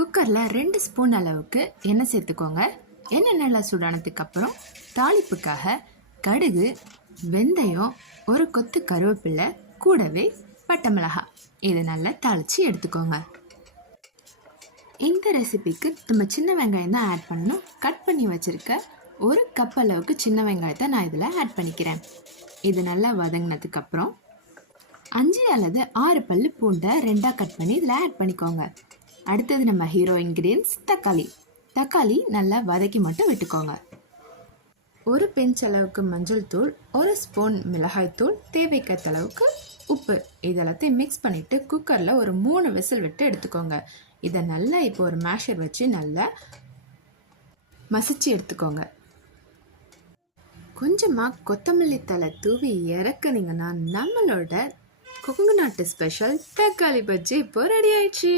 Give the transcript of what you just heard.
குக்கரில் 2 ஸ்பூன் அளவுக்கு எண்ணெய் சேர்த்துக்கோங்க. எண்ணெய் நல்லா சூடானதுக்கு அப்புறம் தாளிப்புக்காக கடுகு, வெந்தயம், ஒரு கொத்து கருவேப்பிலை, கூடவே பட்டை மிளகாய் இதை நல்லா தாளித்து எடுத்துக்கோங்க. இந்த ரெசிபிக்கு நம்ம சின்ன வெங்காயம் தான் ஆட் பண்ணணும். கட் பண்ணி வச்சுருக்க ஒரு கப் அளவுக்கு சின்ன வெங்காயத்தை நான் இதில் ஆட் பண்ணிக்கிறேன். இது நல்லா வதங்கினதுக்கப்புறம் 5 அல்லது 6 பல்லு பூண்டை 2ஆக கட் பண்ணி இதில் ஆட் பண்ணிக்கோங்க. அடுத்தது நம்ம ஹீரோ இன்க்ரீடியன்ஸ் தக்காளி நல்லா வதக்கி மட்டும் விட்டுக்கோங்க. ஒரு பிஞ்ச் அளவுக்கு மஞ்சள் தூள், 1 ஸ்பூன் மிளகாய் தூள், தேவைக்கேற்ற அளவுக்கு உப்பு இதெல்லாத்தையும் மிக்ஸ் பண்ணிவிட்டு குக்கரில் ஒரு 3 விசில் விட்டு எடுத்துக்கோங்க. இதை நல்லா இப்போ ஒரு மேஷர் வச்சு நல்லா மசிச்சு எடுத்துக்கோங்க. கொஞ்சமாக கொத்தமல்லி தழை தூவி இறக்குனீங்கன்னா நம்மளோட கொங்கு நாட்டு ஸ்பெஷல் தக்காளி பஜ்ஜி இப்போ ரெடி ஆயிடுச்சு.